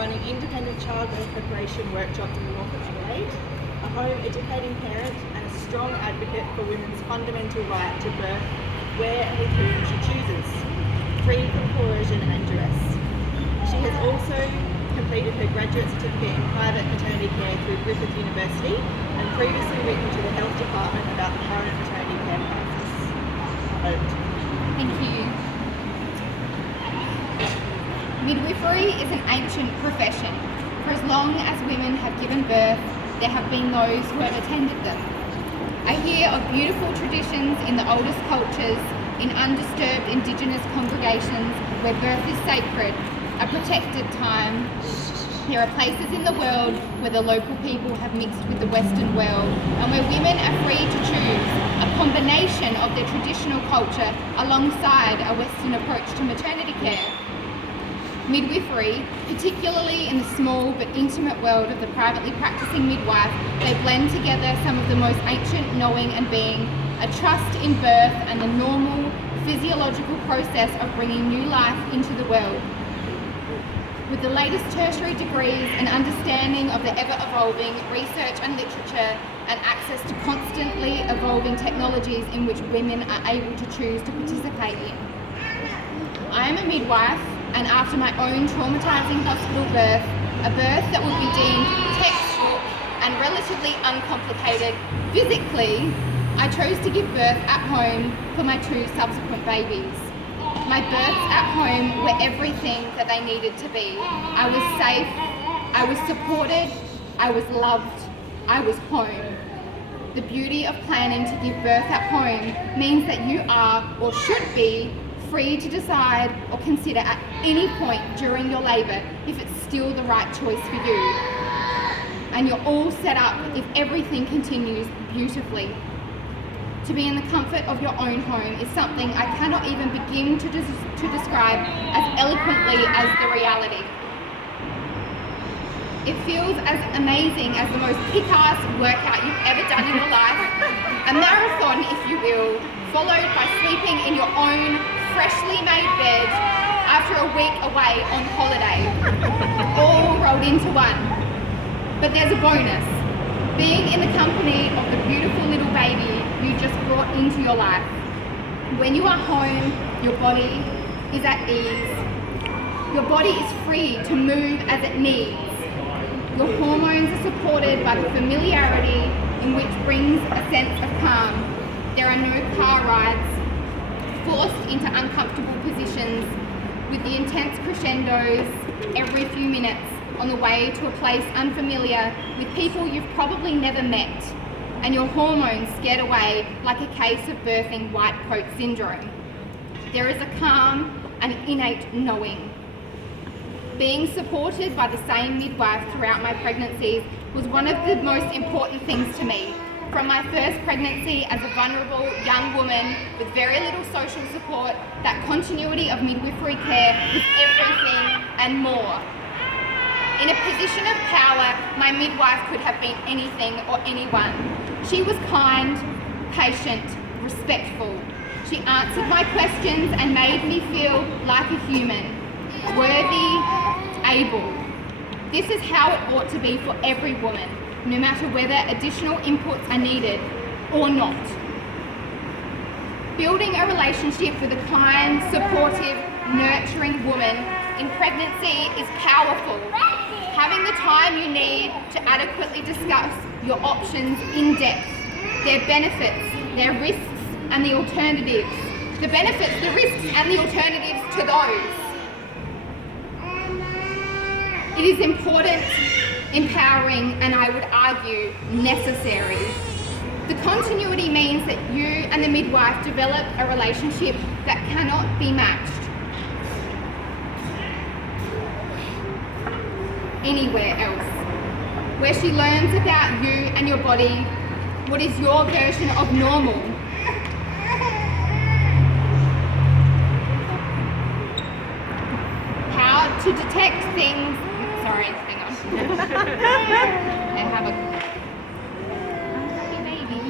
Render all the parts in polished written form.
running independent childbirth preparation workshops in the north of Adelaide, a home educating parent and a strong advocate for women's fundamental right to birth where and with whom she chooses, free from coercion and duress. She has also completed her graduate certificate in private maternity care through Griffith University and previously written to the health department about the current maternity care crisis. Thank you. Midwifery is an ancient profession. For as long as women have given birth, there have been those who have attended them. I hear of beautiful traditions in the oldest cultures, in undisturbed Indigenous congregations where birth is sacred, a protected time. There are places in the world where the local people have mixed with the Western world and where women are free to choose a combination of their traditional culture alongside a Western approach to maternity care. Midwifery, particularly in the small but intimate world of the privately practicing midwife, they blend together some of the most ancient knowing and being, a trust in birth and the normal physiological process of bringing new life into the world. With the latest tertiary degrees and understanding of the ever-evolving research and literature and access to constantly evolving technologies in which women are able to choose to participate in. I am a midwife, and after my own traumatising hospital birth, a birth that would be deemed textbook and relatively uncomplicated physically, I chose to give birth at home for my 2 subsequent babies. My births at home were everything that they needed to be. I was safe, I was supported, I was loved, I was home. The beauty of planning to give birth at home means that you are, or should be, free to decide or consider at any point during your labour if it's still the right choice for you. And you're all set up if everything continues beautifully. To be in the comfort of your own home is something I cannot even begin to describe as eloquently as the reality. It feels as amazing as the most kick-ass workout you've ever done in your life, a marathon if you will, followed by sleeping in your own freshly made bed after a week away on holiday, all rolled into one. But there's a bonus. Being in the company of the beautiful little baby you just brought into your life. When you are home, your body is at ease. Your body is free to move as it needs. Your hormones are supported by the familiarity in which brings a sense of calm. There are no car rides, forced into uncomfortable positions, with the intense crescendos every few minutes on the way to a place unfamiliar with people you've probably never met, and your hormones scared away like a case of birthing white coat syndrome. There is a calm and innate knowing. Being supported by the same midwife throughout my pregnancies was one of the most important things to me. From my first pregnancy as a vulnerable young woman with very little social support, that continuity of midwifery care was everything and more. In a position of power, my midwife could have been anything or anyone. She was kind, patient, respectful. She answered my questions and made me feel like a human, worthy, able. This is how it ought to be for every woman, no matter whether additional inputs are needed or not. Building a relationship with a kind, supportive, nurturing woman in pregnancy is powerful. Having the time you need to adequately discuss your options in depth, their benefits, their risks and the alternatives, the benefits, the risks and the alternatives to those. It is important, empowering, and I would argue necessary. The continuity means that you and the midwife develop a relationship that cannot be matched anywhere else, where she learns about you and your body, what is your version of normal. How to detect things. Sorry, hang on. I have a baby.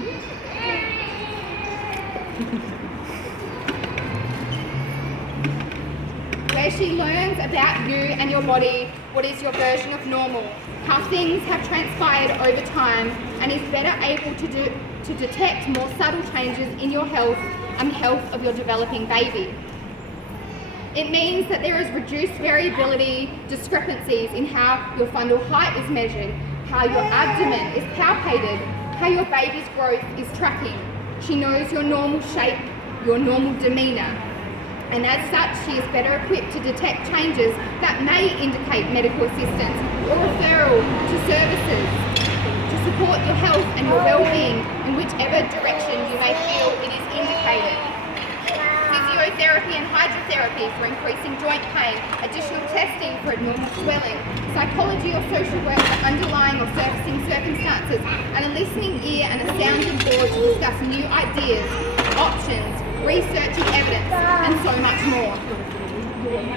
Where where she learns about you and your body, what is your version of normal, how things have transpired over time, and is better able to detect more subtle changes in your health and the health of your developing baby. It means that there is reduced variability, discrepancies in how your fundal height is measured, how your abdomen is palpated, how your baby's growth is tracking. She knows your normal shape, your normal demeanour, and as such she is better equipped to detect changes that may indicate medical assistance or referral to services to support your health and your well-being in whichever direction you may feel it is indicated. Physiotherapy and hydrotherapy for increasing joint pain, additional testing for abnormal swelling, psychology or social work for underlying or surfacing circumstances, and a listening ear and a sounding board to discuss new ideas, options, researching evidence, and so much more.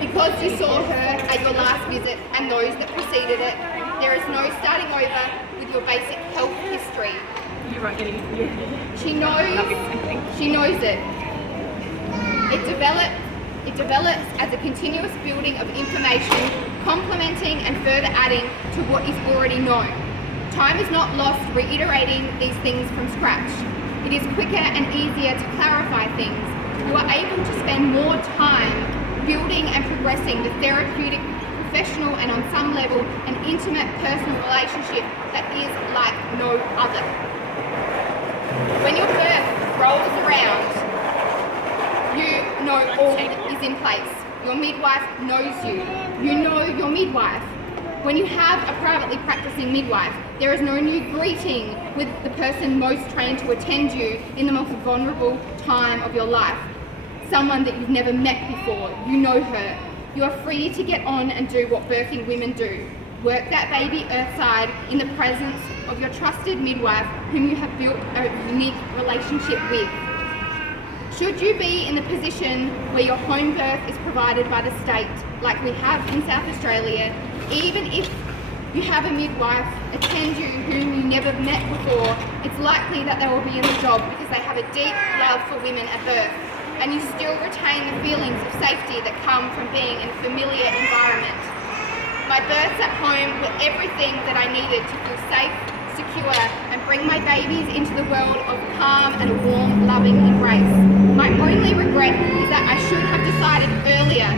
Because you saw her at your last visit and those that preceded it, there is no starting over with your basic health history. You're right, Eddie. She knows it. It develops as a continuous building of information, complementing and further adding to what is already known. Time is not lost reiterating these things from scratch. It is quicker and easier to clarify things. You are able to spend more time building and progressing the therapeutic, professional, and on some level, an intimate personal relationship that is like no other. When your birth rolls around, you know all is in place. Your midwife knows you. You know your midwife. When you have a privately practicing midwife, there is no new greeting with the person most trained to attend you in the most vulnerable time of your life. Someone that you've never met before. You know her. You are free to get on and do what birthing women do. Work that baby earthside in the presence of your trusted midwife whom you have built a unique relationship with. Should you be in the position where your home birth is provided by the state, like we have in South Australia, even if you have a midwife attend you whom you never met before, it's likely that they will be in the job because they have a deep love for women at birth, and you still retain the feelings of safety that come from being in a familiar environment. My births at home were everything that I needed to feel safe, secure, and bring my babies into the world of calm and a warm, loving embrace. My only regret is that I should have decided earlier,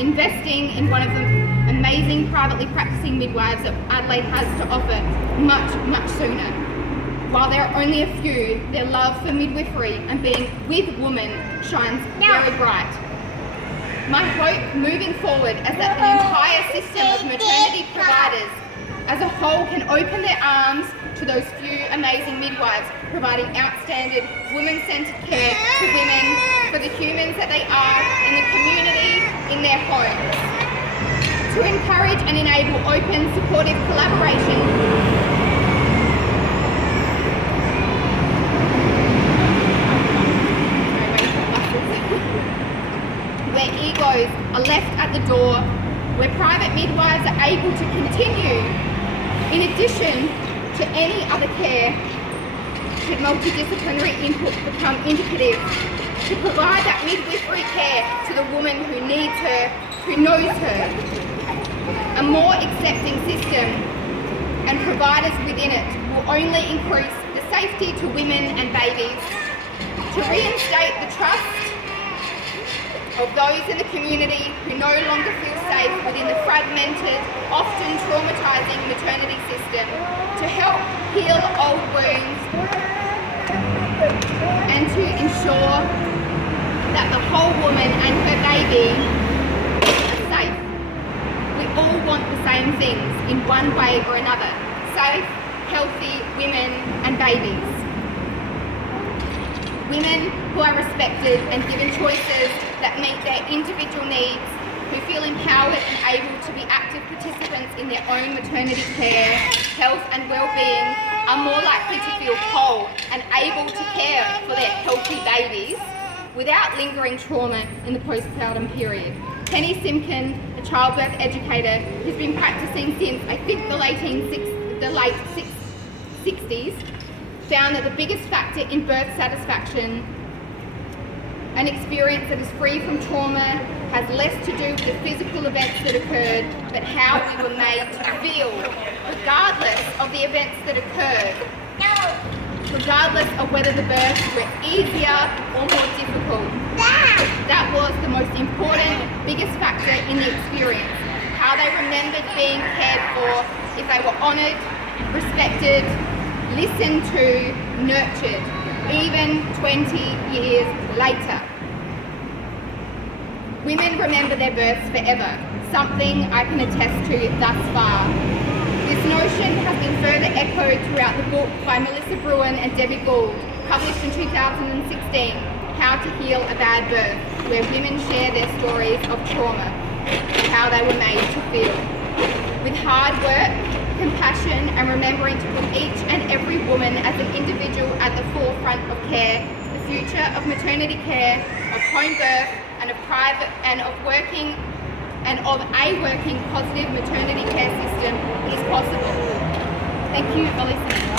investing in one of the amazing privately practicing midwives that Adelaide has to offer much, much sooner. While there are only a few, their love for midwifery and being with women shines very bright. My hope moving forward is that the entire system of maternity providers as a whole can open their arms to those few amazing midwives providing outstanding women-centered care to women for the humans that they are in the community, in their homes. To encourage and enable open, supportive collaboration where egos are left at the door, where private midwives are able to continue in addition to any other care, should multidisciplinary input become indicative to provide that midwifery care to the woman who needs her, who knows her. A more accepting system and providers within it will only increase the safety to women and babies, to reinstate the trust of those in the community who no longer feel safe within the fragmented, often traumatising maternity system, to help heal old wounds and to ensure that the whole woman and her baby are safe. We all want the same things in one way or another: safe, healthy women and babies. Women who are respected and given choices that meet their individual needs, who feel empowered and able to be active participants in their own maternity care, health and well-being, are more likely to feel whole and able to care for their healthy babies without lingering trauma in the postpartum period. Penny Simpkin, a childbirth educator who's been practicing since, I think, the late 60s, found that the biggest factor in birth satisfaction an experience that is free from trauma, has less to do with the physical events that occurred, but how we were made to feel, regardless of the events that occurred, regardless of whether the births were easier or more difficult. That was the most important, biggest factor in the experience. How they remembered being cared for, if they were honoured, respected, listened to, nurtured, even 20 years later. Women remember their births forever, something I can attest to thus far. This notion has been further echoed throughout the book by Melissa Bruin and Debbie Gould, published in 2016, How to Heal a Bad Birth, where women share their stories of trauma and how they were made to feel. With hard work, compassion, and remembering to put each and every woman as an individual at the forefront of care, the future of maternity care, of home birth, and of private and of a working positive maternity care system is possible. Thank you for listening.